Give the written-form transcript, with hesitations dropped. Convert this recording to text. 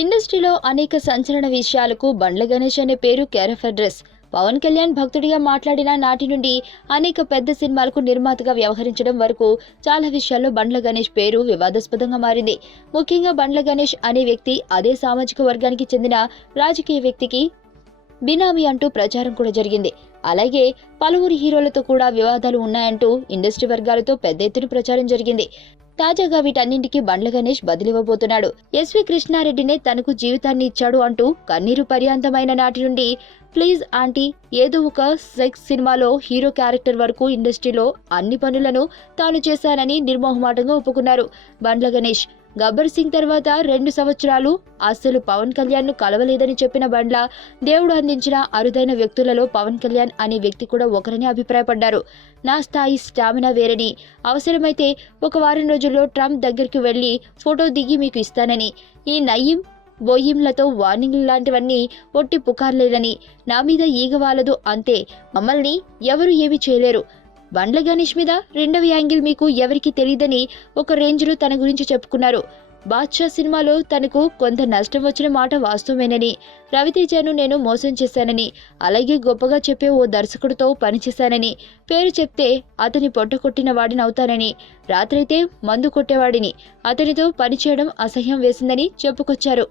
ఇండస్ట్రీలో అనేక సంచలన విషయాలకు బండ్ల గణేష్ అనే పేరు care of address. Pavan Kalyan భక్తుడిగా మాట్లాడిన నాటి నుండి అనేక పెద్ద సినిమాలకు నిర్మాతగా వ్యవహరించడం వరకు చాలా విషయాల్లో బండ్ల గణేష్ పేరు వివాదాస్పదంగా మారింది. ముఖ్యంగా బండ్ల గణేష్ అనే వ్యక్తి అదే సామాజిక వర్గానికి చెందిన రాజకీయ వ్యక్తికి బినామీ అంటూ ప్రచారం కూడా జరిగింది. అలాగే పలువురు హీరోలతో కూడా వివాదాలు ఉన్నాయంటూ ఇండస్ట్రీ వర్గాలతో పెద్ద ఎత్తున ప్రచారం జరిగింది. తాజాగా వీటన్నింటికి బండ్ల గణేష్ బదిలివ్వబోతున్నాడు. ఎస్వి కృష్ణారెడ్డినే తనకు జీవితాన్ని ఇచ్చాడు అంటూ కన్నీరు పర్యాంతమైన నాటి నుండి ప్లీజ్ ఆంటీ, ఏదో ఒక సెక్స్ సినిమాలో హీరో క్యారెక్టర్ వరకు ఇండస్ట్రీలో అన్ని పనులను తాను చేశానని నిర్మోహమాటంగా ఒప్పుకున్నారు బండ్ల గణేష్. గబ్బర్ సింగ్ తర్వాత 2 సంవత్సరాలు అస్సలు పవన్ కళ్యాణ్ ను కలవలేదని చెప్పిన బండ్ల, దేవుడు అందించిన అరుదైన వ్యక్తులలో పవన్ కళ్యాణ్ అనే వ్యక్తి కూడా ఒకరని అభిప్రాయపడ్డారు. నా స్థాయి స్టామినా వేరని, అవసరమైతే ఒక వారం రోజుల్లో ట్రంప్ దగ్గరికి వెళ్లి ఫోటో దిగి మీకు ఇస్తానని, ఈ నయీం బోయింలతో వార్నింగ్లు లాంటివన్నీ ఒట్టి పుకార్లేదని, నా మీద ఈగ వాలదు అంతే, మమ్మల్ని ఎవరు ఏమీ చేయలేరు. బండ్ల గణేష్ మీద రెండవ యాంగిల్ మీకు ఎవరికి తెలియదని ఒక రేంజ్లో తన గురించి చెప్పుకున్నారు. బాద్షా సినిమాలో తనకు కొంత నష్టం వచ్చిన మాట వాస్తవమేనని, రవితేజను నేను మోసం చేశానని, అలాగే గొప్పగా చెప్పే ఓ దర్శకుడితో పనిచేశానని, పేరు చెప్తే అతని పొట్ట కొట్టిన వాడినవుతానని, రాత్రైతే మందు కొట్టేవాడిని, అతనితో పనిచేయడం అసహ్యం వేసిందని చెప్పుకొచ్చారు.